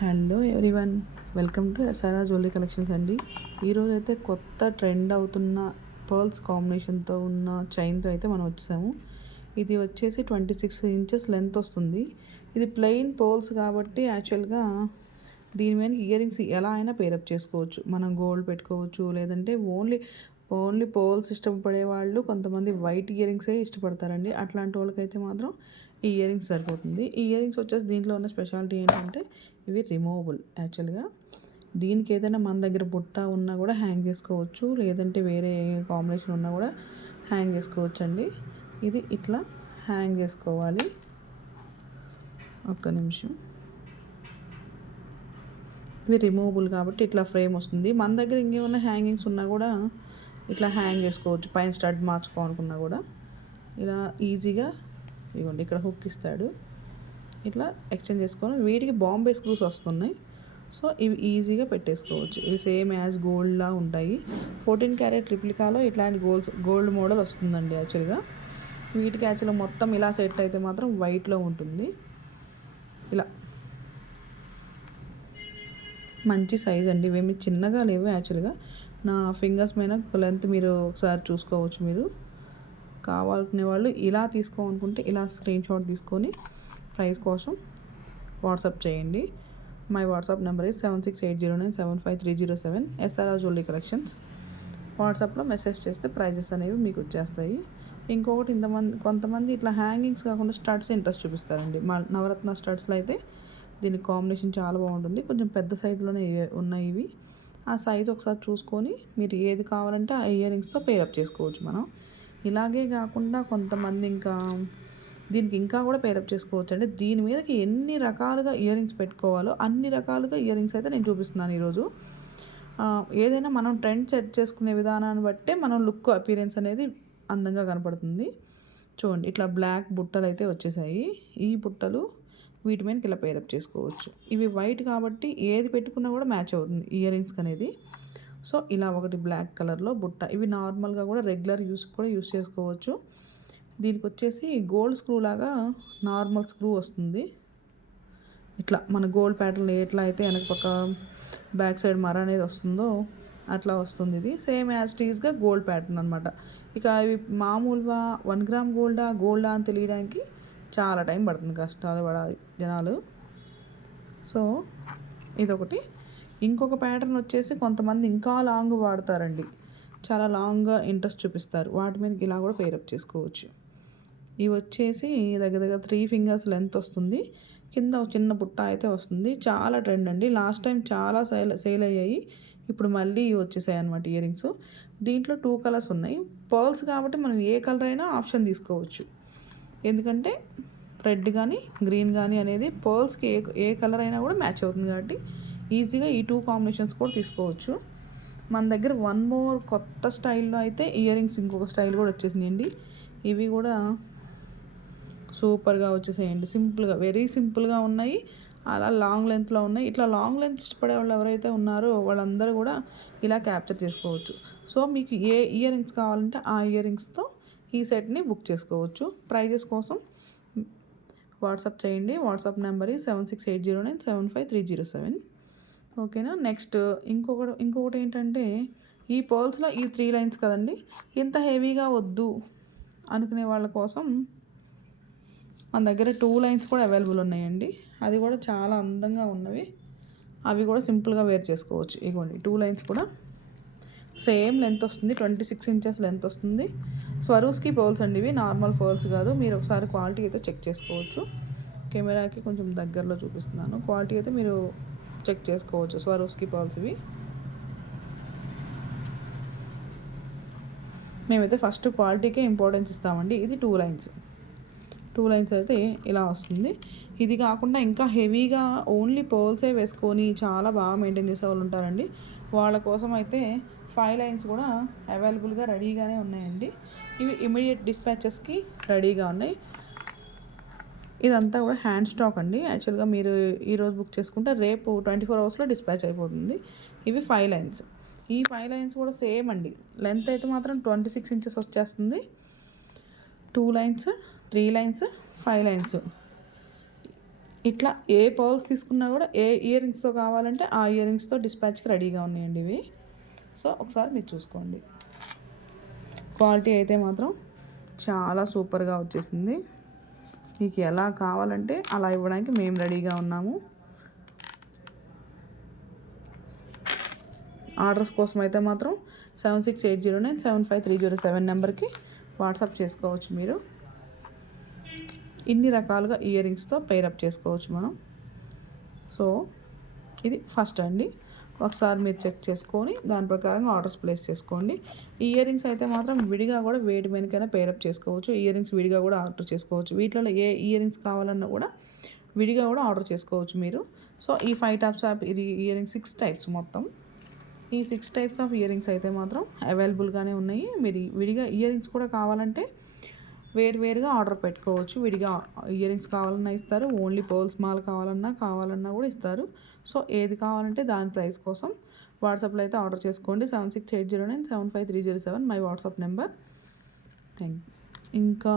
Hello everyone, welcome to SRR jewellery collections అండి. ఈరోజు అయితే కొత్త ట్రెండ్ అవుతున్న పర్ల్స్ కాంబినేషన్తో ఉన్న చైన్తో అయితే మనం వచ్చాము. ఇది వచ్చేసి 26 ఇంచెస్ లెంత్ వస్తుంది. ఇది ప్లెయిన్ పర్ల్స్ కాబట్టి యాక్చువల్గా దీని మీద ఇయర్ రింగ్స్ ఎలా అయినా పేరప్ చేసుకోవచ్చు. మనం గోల్డ్ పెట్టుకోవచ్చు, లేదంటే ఓన్లీ పర్ల్స్ ఇష్టపడే వాళ్ళు కొంతమంది వైట్ ఇయర్ రింగ్సే ఇష్టపడతారండి. అట్లాంటి వాళ్ళకైతే మాత్రం ఈ ఇయర్ రింగ్స్ సరిపోతుంది. ఈ ఇయర్ రింగ్స్ వచ్చేసి దీంట్లో ఉన్న స్పెషాలిటీ ఏంటంటే ఇవి రిమూవబుల్. యాక్చువల్గా దీనికి ఏదైనా మన దగ్గర బుట్ట ఉన్నా కూడా హ్యాంగ్ చేసుకోవచ్చు, లేదంటే వేరే కాంబినేషన్ ఉన్నా కూడా హ్యాంగ్ చేసుకోవచ్చు అండి. ఇది ఇట్లా హ్యాంగ్ చేసుకోవాలి. ఒక్క నిమిషం. ఇవి రిమూవబుల్ కాబట్టి ఇట్లా ఫ్రేమ్ వస్తుంది. మన దగ్గర ఇంకేమైనా హ్యాంగింగ్స్ ఉన్నా కూడా ఇట్లా హ్యాంగ్ చేసుకోవచ్చు. పైన స్టడ్ మార్చుకోవాలనుకున్నా కూడా ఇలా ఈజీగా ఇవ్వండి. ఇక్కడ హుక్ ఇస్తాడు, ఇట్లా ఎక్స్చేంజ్ చేసుకొని వీటికి బాంబే స్క్రూస్ వస్తున్నాయి. సో ఇవి ఈజీగా పెట్టేసుకోవచ్చు. ఇవి సేమ్ యాజ్ గోల్డ్లా ఉంటాయి. 14 క్యారెట్ రిప్లికాలో ఇట్లాంటి గోల్డ్ మోడల్ వస్తుందండి. యాక్చువల్గా వీటికి యాక్చువల్గా మొత్తం ఇలా సెట్ అయితే మాత్రం వైట్లో ఉంటుంది. ఇలా మంచి సైజ్ అండి. ఇవేమి చిన్నగా లేవు. యాక్చువల్గా నా ఫింగర్స్ మీద లెంత్ మీరు ఒకసారి చూసుకోవచ్చు. మీరు కావాలనుకునే వాళ్ళు ఇలా తీసుకోవాలనుకుంటే ఇలా స్క్రీన్ షాట్ తీసుకొని ప్రైస్ కోసం వాట్సాప్ చేయండి. My WhatsApp number is 7680975307 SRR jewellery collections. వాట్సాప్లో మెసేజ్ చేస్తే ప్రైజెస్ అనేవి మీకు వచ్చేస్తాయి. ఇంకొకటి కొంతమంది ఇట్లా హ్యాంగింగ్స్ కాకుండా స్టడ్స్ ఇంట్రెస్ట్ చూపిస్తారండి. మా నవరత్న స్టడ్స్లో అయితే దీని కాంబినేషన్ చాలా బాగుంటుంది. కొంచెం పెద్ద సైజులోనే ఉన్నాయి ఇవి. ఆ సైజు ఒకసారి చూసుకొని మీరు ఏది కావాలంటే ఆ ఇయర్ రింగ్స్తో పేరప్ చేసుకోవచ్చు. మనం ఇలాగే కాకుండా కొంతమంది దీనికి ఇంకా కూడా పేరప్ చేసుకోవచ్చు అండి. దీని మీదకి ఎన్ని రకాలుగా ఇయర్ రింగ్స్ పెట్టుకోవాలో అన్ని రకాలుగా ఇయర్ రింగ్స్ అయితే నేను చూపిస్తున్నాను ఈరోజు. ఏదైనా మనం ట్రెండ్ సెట్ చేసుకునే విధానాన్ని బట్టే మనం లుక్ అపీరెన్స్ అనేది అందంగా కనపడుతుంది. చూడండి, ఇట్లా బ్లాక్ బుట్టలు అయితే వచ్చేసాయి. ఈ బుట్టలు వీటి మీదకి ఇలా పేరప్ చేసుకోవచ్చు. ఇవి వైట్ కాబట్టి ఏది పెట్టుకున్నా కూడా మ్యాచ్ అవుతుంది ఇయర్ రింగ్స్కి అనేది. సో ఇలా ఒకటి బ్లాక్ కలర్లో బుట్ట. ఇవి నార్మల్గా కూడా రెగ్యులర్ యూస్ చేసుకోవచ్చు. దీనికి వచ్చేసి గోల్డ్ స్క్రూ లాగా నార్మల్ స్క్రూ వస్తుంది. ఇట్లా మన గోల్డ్ ప్యాటర్న్ ఎట్లా అయితే వెనక పక్క బ్యాక్ సైడ్ మర అనేది వస్తుందో అట్లా వస్తుంది. ఇది సేమ్ యాజ్ టీజ్గా గోల్డ్ ప్యాటర్న్ అనమాట. ఇక ఇవి మామూలుగా 1 గ్రామ్ గోల్డా అని తెలియడానికి చాలా టైం పడుతుంది, కష్టాలు పడాలి జనాలు. సో ఇదొకటి. ఇంకొక ప్యాటర్న్ వచ్చేసి కొంతమంది ఇంకా లాంగ్ వాడతారండి, చాలా లాంగ్గా ఇంట్రెస్ట్ చూపిస్తారు. వాటి మీదకి ఇలా కూడా పేరప్ చేసుకోవచ్చు. ఇవి వచ్చేసి దగ్గర 3 ఫింగర్స్ లెంత్ వస్తుంది. కింద ఒక చిన్న బుట్ట అయితే వస్తుంది. చాలా ట్రెండ్ అండి. లాస్ట్ టైం చాలా సేల్ అయ్యాయి. ఇప్పుడు మళ్ళీ వచ్చేసాయి అనమాట ఇయర్ రింగ్స్. దీంట్లో 2 కలర్స్ ఉన్నాయి. పర్ల్స్ కాబట్టి మనం ఏ కలర్ అయినా ఆప్షన్ తీసుకోవచ్చు. ఎందుకంటే రెడ్ కానీ గ్రీన్ కానీ అనేది పర్ల్స్కి ఏ కలర్ అయినా కూడా మ్యాచ్ అవుతుంది కాబట్టి ఈజీగా ఈ 2 కాంబినేషన్స్ కూడా తీసుకోవచ్చు. మన దగ్గర వన్ మోర్ కొత్త స్టైల్లో అయితే ఇయర్ రింగ్స్ ఇంకొక స్టైల్ కూడా వచ్చేసిందండి. ఇవి కూడా సూపర్గా వచ్చేసేయండి. సింపుల్గా, వెరీ సింపుల్గా ఉన్నాయి. అలా లాంగ్ లెంత్లో ఉన్నాయి. ఇట్లా లాంగ్ లెంత్ ఇష్టపడే వాళ్ళు ఎవరైతే ఉన్నారో వాళ్ళందరూ కూడా ఇలా క్యాప్చర్ చేసుకోవచ్చు. సో మీకు ఏ ఇయర్ రింగ్స్ కావాలంటే ఆ ఇయర్ రింగ్స్తో ఈ సెట్ని బుక్ చేసుకోవచ్చు. ప్రైజెస్ కోసం వాట్సాప్ చేయండి. WhatsApp number 7680975307. ఓకేనా. నెక్స్ట్ ఇంకొకటి ఏంటంటే ఈ పర్ల్స్లో ఈ 3 లైన్స్ కదండి, ఇంత హెవీగా వద్దు అనుకునే వాళ్ళ కోసం మన దగ్గర 2 లైన్స్ కూడా అవైలబుల్ ఉన్నాయండి. అది కూడా చాలా అందంగా ఉన్నవి. అవి కూడా సింపుల్గా వేర్ చేసుకోవచ్చు. ఇగోండి 2 లైన్స్ కూడా సేమ్ లెంత్ వస్తుంది. 26 ఇంచెస్ లెంత్ వస్తుంది. స్వరూస్కి పర్ల్స్ అండి ఇవి, నార్మల్ పర్ల్స్ కాదు. మీరు ఒకసారి క్వాలిటీ అయితే చెక్ చేసుకోవచ్చు. కెమెరాకి కొంచెం దగ్గరలో చూపిస్తున్నాను. క్వాలిటీ అయితే మీరు చెక్ చేసుకోవచ్చు. స్వరూస్కి పర్ల్స్ ఇవి. మేమైతే ఫస్ట్ క్వాలిటీకే ఇంపార్టెన్స్ ఇస్తామండి. ఇది 2 లైన్స్ అయితే ఇలా వస్తుంది. ఇది కాకుండా ఇంకా హెవీగా ఓన్లీ పర్ల్సే వేసుకొని చాలా బాగా మెయింటైన్ చేసే వాళ్ళు ఉంటారండి. వాళ్ళ కోసం అయితే 5 లైన్స్ కూడా అవైలబుల్గా రెడీగానే ఉన్నాయండి. ఇవి ఇమీడియట్ డిస్పాచెస్కి రెడీగా ఉన్నాయి. ఇదంతా కూడా హ్యాండ్ స్టాక్ అండి. యాక్చువల్గా మీరు ఈరోజు బుక్ చేసుకుంటే రేపు 24 అవర్స్లో డిస్పాచ్ అయిపోతుంది. ఇవి 5 లైన్స్. ఈ 5 లైన్స్ కూడా సేమ్ అండి. లెంత్ అయితే మాత్రం 26 ఇంచెస్ వచ్చేస్తుంది. 2 లైన్స్, 3 లైన్స్, 5 లైన్స్ ఇట్లా ఏ పర్ల్స్ తీసుకున్నా కూడా ఏ ఇయర్ రింగ్స్తో కావాలంటే ఆ ఇయర్ రింగ్స్తో డిస్పాచ్కి రెడీగా ఉన్నాయండి ఇవి. సో ఒకసారి మీరు చూసుకోండి. క్వాలిటీ అయితే మాత్రం చాలా సూపర్గా వచ్చేసింది. మీకు ఎలా కావాలంటే అలా ఇవ్వడానికి మేము రెడీగా ఉన్నాము. ఆర్డర్స్ కోసం అయితే మాత్రం 7680975307 నెంబర్కి వాట్సాప్ చేసుకోవచ్చు మీరు. ఇన్ని రకాలుగా ఇయర్ రింగ్స్తో పేరప్ చేసుకోవచ్చు మనం. సో ఇది ఫస్ట్ అండి. ఒకసారి మీరు చెక్ చేసుకొని దాని ప్రకారంగా ఆర్డర్స్ ప్లేస్ చేసుకోండి. ఈ ఇయర్ రింగ్స్ అయితే మాత్రం విడిగా కూడా వేడి మీదకైనా పేరప్ చేసుకోవచ్చు. ఇయర్ రింగ్స్ విడిగా కూడా ఆర్డర్ చేసుకోవచ్చు. వీటిలో ఏ ఇయర్ రింగ్స్ కావాలన్నా కూడా విడిగా కూడా ఆర్డర్ చేసుకోవచ్చు మీరు. సో ఈ 5 types of ear rings 6 types మొత్తం. ఈ 6 టైప్స్ ఆఫ్ ఇయర్ రింగ్స్ అయితే మాత్రం అవైలబుల్గానే ఉన్నాయి. మీరు విడిగా ఇయర్ రింగ్స్ కూడా కావాలంటే వేరువేరుగా ఆర్డర్ పెట్టుకోవచ్చు. విడిగా ఇయర్ రింగ్స్ కావాలన్నా ఇస్తారు, ఓన్లీ పర్ల్స్ మాల్ కావాలన్నా కూడా ఇస్తారు. సో ఏది కావాలంటే దాని ప్రైస్ కోసం వాట్సాప్లో అయితే ఆర్డర్ చేసుకోండి. 7680975307 మై వాట్సాప్ నెంబర్. ఇంకా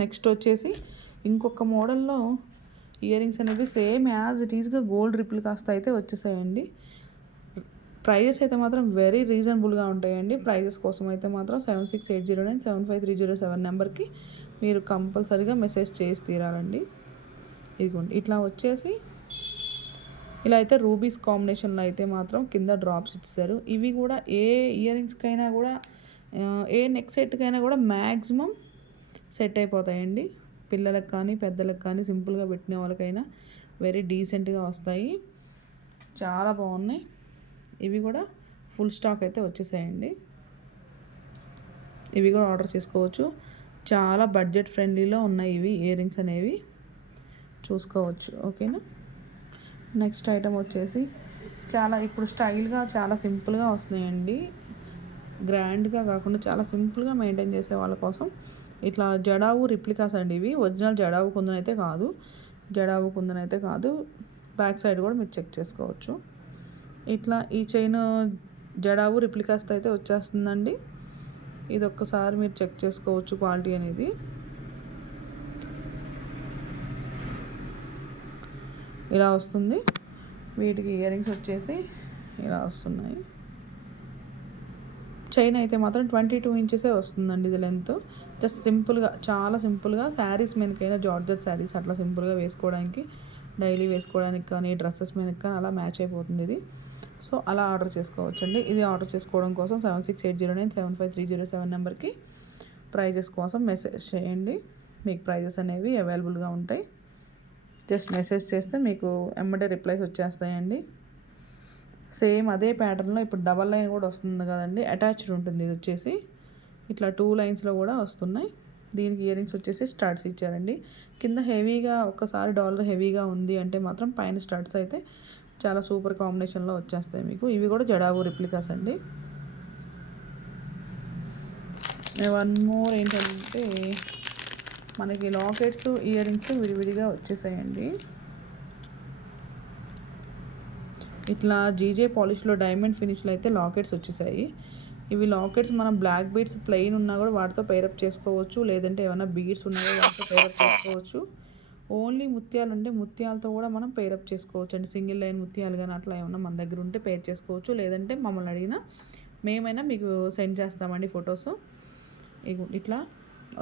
నెక్స్ట్ వచ్చేసి ఇంకొక మోడల్లో ఇయర్ రింగ్స్ అనేది సేమ్ యాజ్ ఇట్ ఈస్గా గోల్డ్ రిప్లికాస్ అయితే వచ్చేసాయండి. ప్రైజెస్ అయితే మాత్రం వెరీ రీజనబుల్గా ఉంటాయండి. ప్రైజెస్ కోసం అయితే మాత్రం 7680975307 నెంబర్కి మీరు కంపల్సరీగా మెసేజ్ చేసి తీరాలండి. ఇదిగోండి ఇట్లా వచ్చేసి ఇలా అయితే రూబీస్ కాంబినేషన్లో అయితే మాత్రం కింద డ్రాప్స్ ఇచ్చారు. ఇవి కూడా ఏ ఇయర్ రింగ్స్కైనా కూడా ఏ నెక్ సెట్కైనా కూడా మ్యాక్సిమం సెట్ అయిపోతాయండి. పిల్లలకు కానీ పెద్దలకు కానీ సింపుల్గా పెట్టిన వాళ్ళకైనా వెరీ డీసెంట్గా వస్తాయి. చాలా బాగున్నాయి. ఇవి కూడా ఫుల్ స్టాక్ అయితే వచ్చేసాయండి. ఇవి కూడా ఆర్డర్ చేసుకోవచ్చు. చాలా బడ్జెట్ ఫ్రెండ్లీలో ఉన్నాయి ఇవి ఇయర్ రింగ్స్ అనేవి చూసుకోవచ్చు. ఓకేనా. నెక్స్ట్ ఐటమ్ వచ్చేసి చాలా ఇప్పుడు స్టైల్గా చాలా సింపుల్గా వస్తున్నాయండి. గ్రాండ్గా కాకుండా చాలా సింపుల్గా మెయింటైన్ చేసే వాళ్ళ కోసం ఇట్లా జడావు రిప్లికాస్ అండి. ఇవి ఒరిజినల్ జడావు కుందన్ అయితే కాదు. బ్యాక్ సైడ్ కూడా మీరు చెక్ చేసుకోవచ్చు. ఇట్లా ఈ చైన్ జడావు రిప్లికాస్తో అయితే వచ్చేస్తుందండి. ఇది ఒక్కసారి మీరు చెక్ చేసుకోవచ్చు క్వాలిటీ అనేది. ఇలా వస్తుంది. వీటికి ఇయర్ రింగ్స్ వచ్చేసి ఇలా వస్తున్నాయి. చైన్ అయితే మాత్రం 22 ఇంచెసే వస్తుందండి ఇది లెంత్. జస్ట్ సింపుల్గా చాలా సింపుల్గా శారీస్ మీదకైనా జార్జెట్ శారీస్ అట్లా సింపుల్గా వేసుకోవడానికి, డైలీ వేసుకోవడానికి కానీ డ్రెస్సెస్ మీదకి కానీ అలా మ్యాచ్ అయిపోతుంది ఇది. సో అలా ఆర్డర్ చేసుకోవచ్చు అండి. ఇది ఆర్డర్ చేసుకోవడం కోసం 7680975307 నెంబర్కి ప్రైజెస్ కోసం మెసేజ్ చేయండి. మీకు ప్రైజెస్ అనేవి అవైలబుల్గా ఉంటాయి. జస్ట్ మెసేజ్ చేస్తే మీకు ఎమ్మటే రిప్లైస్ వచ్చేస్తాయండి. సేమ్ అదే ప్యాటర్న్లో ఇప్పుడు డబల్ లైన్ కూడా వస్తుంది కదండి, అటాచ్డ్ ఉంటుంది. ఇది వచ్చేసి ఇట్లా 2 లైన్స్లో కూడా వస్తున్నాయి. దీనికి ఇయర్ రింగ్స్ వచ్చేసి స్టడ్స్ ఇచ్చారండి. కింద హెవీగా ఒక్కసారి డాలర్ హెవీగా ఉంది అంటే మాత్రం పైన స్టడ్స్ అయితే చాలా సూపర్ కాంబినేషన్లో వచ్చేస్తాయి మీకు. ఇవి కూడా జడావు రిప్లికాస్ అండి. వన్ మోర్ ఏంటంటే మనకి లాకెట్స్ ఇయర్ రింగ్స్ విడివిడిగా వచ్చేసాయండి. ఇట్లా జీజే పాలిష్లో డైమండ్ ఫినిష్లో అయితే లాకెట్స్ వచ్చేసాయి. ఇవి లాకెట్స్ మనం బ్లాక్ బీడ్స్ ప్లెయిన్ ఉన్నా కూడా వాటితో పేరప్ చేసుకోవచ్చు, లేదంటే ఏమైనా బీడ్స్ ఉన్నా కూడా వాటితో పేరప్ చేసుకోవచ్చు. ఓన్లీ ముత్యాలు ఉంటే ముత్యాలతో కూడా మనం పేరప్ చేసుకోవచ్చు అండి. సింగిల్ లైన్ ముత్యాలు కానీ అట్లా ఏమన్నా మన దగ్గర ఉంటే పేర్ చేసుకోవచ్చు, లేదంటే మమ్మల్ని అడిగినా మేమైనా మీకు సెండ్ చేస్తామండి ఫొటోస్. ఇట్లా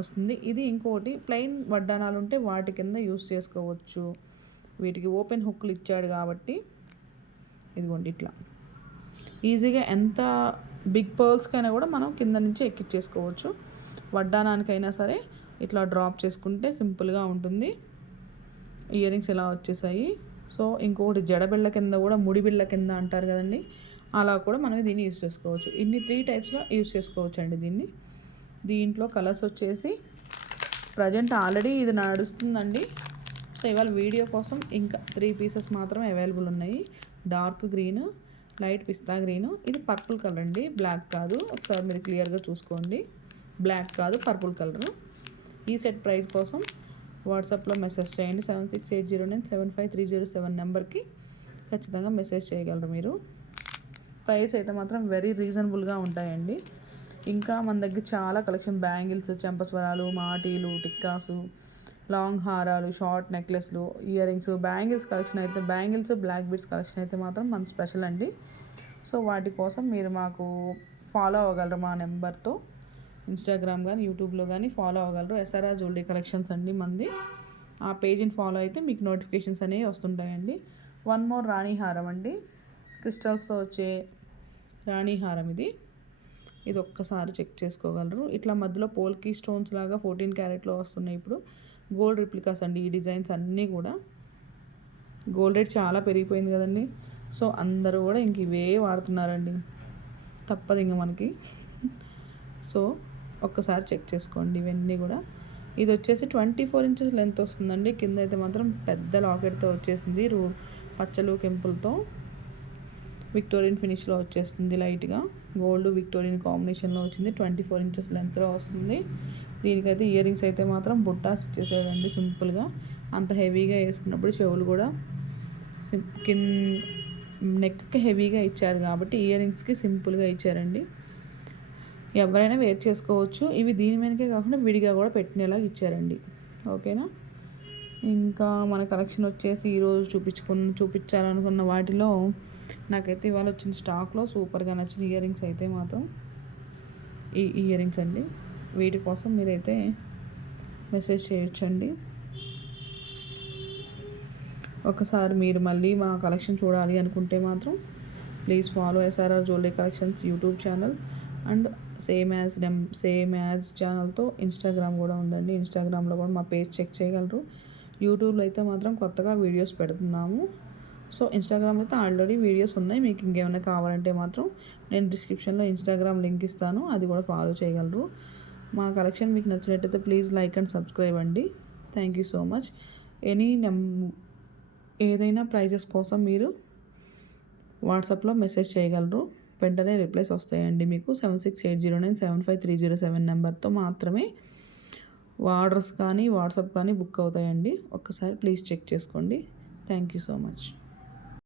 వస్తుంది. ఇది ఇంకోటి ప్లెయిన్ వడ్డానాలు ఉంటే వాటి కింద యూస్ చేసుకోవచ్చు. వీటికి ఓపెన్ హుక్లు ఇచ్చాడు కాబట్టి ఇదిగోండి ఇట్లా ఈజీగా ఎంత బిగ్ పర్ల్స్కైనా కూడా మనం కింద నుంచి ఎక్కించేసుకోవచ్చు. వడ్డానానికైనా సరే ఇట్లా డ్రాప్ చేసుకుంటే సింపుల్గా ఉంటుంది. ఇయర్ రింగ్స్ ఇలా వచ్చేసాయి. సో ఇంకొకటి జడబిళ్ళ కింద కూడా ముడిబిళ్ళ కింద అంటారు కదండి, అలా కూడా మనం దీన్ని యూస్ చేసుకోవచ్చు. ఇన్ని 3 టైప్స్లో యూస్ చేసుకోవచ్చు అండి దీన్ని. దీంట్లో కలర్స్ వచ్చేసి ప్రజెంట్ ఆల్రెడీ ఇది నడుస్తుందండి. సో ఇవాళ వీడియో కోసం ఇంకా 3 పీసెస్ మాత్రమే అవైలబుల్ ఉన్నాయి. డార్క్ గ్రీన్, లైట్ పిస్తా గ్రీను, ఇది పర్పుల్ కలర్ అండి, బ్లాక్ కాదు. ఒకసారి మీరు క్లియర్గా చూసుకోండి, బ్లాక్ కాదు పర్పుల్ కలరు. ఈ సెట్ ప్రైస్ కోసం వాట్సాప్లో మెసేజ్ చేయండి. 7680975307 నెంబర్కి ఖచ్చితంగా మెసేజ్ చేయగలరు మీరు. ప్రైస్ అయితే మాత్రం వెరీ రీజనబుల్గా ఉంటాయండి. ఇంకా మన దగ్గర చాలా కలెక్షన్ బ్యాంగిల్స్, చెంపస్వరాలు, మాటీలు, టిక్కాసు, లాంగ్ హారాలు, షార్ట్ నెక్లెస్లు, ఇయర్ రింగ్స్, బ్యాంగిల్స్ కలెక్షన్ అయితే బ్యాంగిల్స్, బ్లాక్ బీడ్స్ కలెక్షన్ అయితే మాత్రం మన స్పెషల్ అండి. సో వాటి కోసం మీరు మాకు ఫాలో అవ్వగలరు మా నెంబర్తో. ఇన్స్టాగ్రామ్ కానీ యూట్యూబ్లో కానీ ఫాలో అవ్వగలరు. ఎస్ఆర్ఆర్ జ్యువెలరీ కలెక్షన్స్ అండి మంది. ఆ పేజీని ఫాలో అయితే మీకు నోటిఫికేషన్స్ అనేవి వస్తుంటాయండి. వన్ మోర్ రాణి హారం అండి, క్రిస్టల్స్తో వచ్చే రాణి హారం ఇది ఒక్కసారి చెక్ చేసుకోగలరు. ఇట్లా మధ్యలో పోల్కి స్టోన్స్ లాగా 14 క్యారెట్లో వస్తున్నాయి ఇప్పుడు. గోల్డ్ రిప్లికాస్ అండి ఈ డిజైన్స్ అన్నీ కూడా. గోల్డ్ రేట్ చాలా పెరిగిపోయింది కదండి. సో అందరూ కూడా ఇంక ఇవే వాడుతున్నారండి, తప్పదు ఇంక మనకి. సో ఒక్కసారి చెక్ చేసుకోండి ఇవన్నీ కూడా. ఇది వచ్చేసి 24 ఇంచెస్ లెంత్ వస్తుందండి. కింద అయితే మాత్రం పెద్ద లాకెట్తో వచ్చేసింది, పచ్చలు కెంపులతో విక్టోరియన్ ఫినిష్లో వచ్చేస్తుంది. లైట్గా గోల్డ్ విక్టోరియన్ కాంబినేషన్లో వచ్చింది. 24 ఇంచెస్ లెంత్లో వస్తుంది. దీనికైతే ఇయర్ రింగ్స్ అయితే మాత్రం బుట్టాస్ ఇచ్చేసాడండి సింపుల్గా. అంత హెవీగా వేసుకున్నప్పుడు చెవులు కూడా నెక్కి హెవీగా ఇచ్చారు కాబట్టి ఇయర్ రింగ్స్కి సింపుల్గా ఇచ్చారండి. ఎవరైనా వేర్ చేసుకోవచ్చు. ఇవి దీని మీదకే కాకుండా విడిగా కూడా పెట్టినలాగా ఇచ్చారండి. ఓకేనా. ఇంకా మన కలెక్షన్ వచ్చేసి ఈరోజు చూపించాలనుకున్న వాటిలో నాకైతే ఇవాళ వచ్చిన స్టాక్లో సూపర్గా నచ్చిన ఇయర్ రింగ్స్ అయితే మాత్రం ఈ ఇయర్ రింగ్స్ అండి. వీటి కోసం మీరైతే మెసేజ్ చేయొచ్చండి. ఒకసారి మీరు మళ్ళీ మా కలెక్షన్ చూడాలి అనుకుంటే మాత్రం please follow SRR jewellery collections YouTube channel. And same as ఛానల్తో ఇన్స్టాగ్రామ్ కూడా ఉందండి. ఇన్స్టాగ్రామ్లో కూడా మా పేజ్ చెక్ చేయగలరు. యూట్యూబ్లో అయితే మాత్రం కొత్తగా వీడియోస్ పెడుతున్నాము. సో ఇన్స్టాగ్రామ్ అయితే ఆల్రెడీ వీడియోస్ ఉన్నాయి. మీకు ఇంకేమైనా కావాలంటే మాత్రం నేను డిస్క్రిప్షన్లో ఇన్స్టాగ్రామ్ లింక్ ఇస్తాను, అది కూడా ఫాలో చేయగలరు. మా కలెక్షన్ మీకు నచ్చినట్టయితే ప్లీజ్ లైక్ అండ్ సబ్స్క్రైబ్ అండి. Thank you so much. ఏదైనా ప్రైజెస్ కోసం మీరు వాట్సాప్లో మెసేజ్ చేయగలరు, వెంటనే రిప్లైస్ వస్తాయండి మీకు. 7680975307 నెంబర్తో మాత్రమే ఆర్డర్స్ కానీ వాట్సాప్ కానీ బుక్ అవుతాయండి. ఒక్కసారి ప్లీజ్ చెక్ చేసుకోండి. Thank you so much.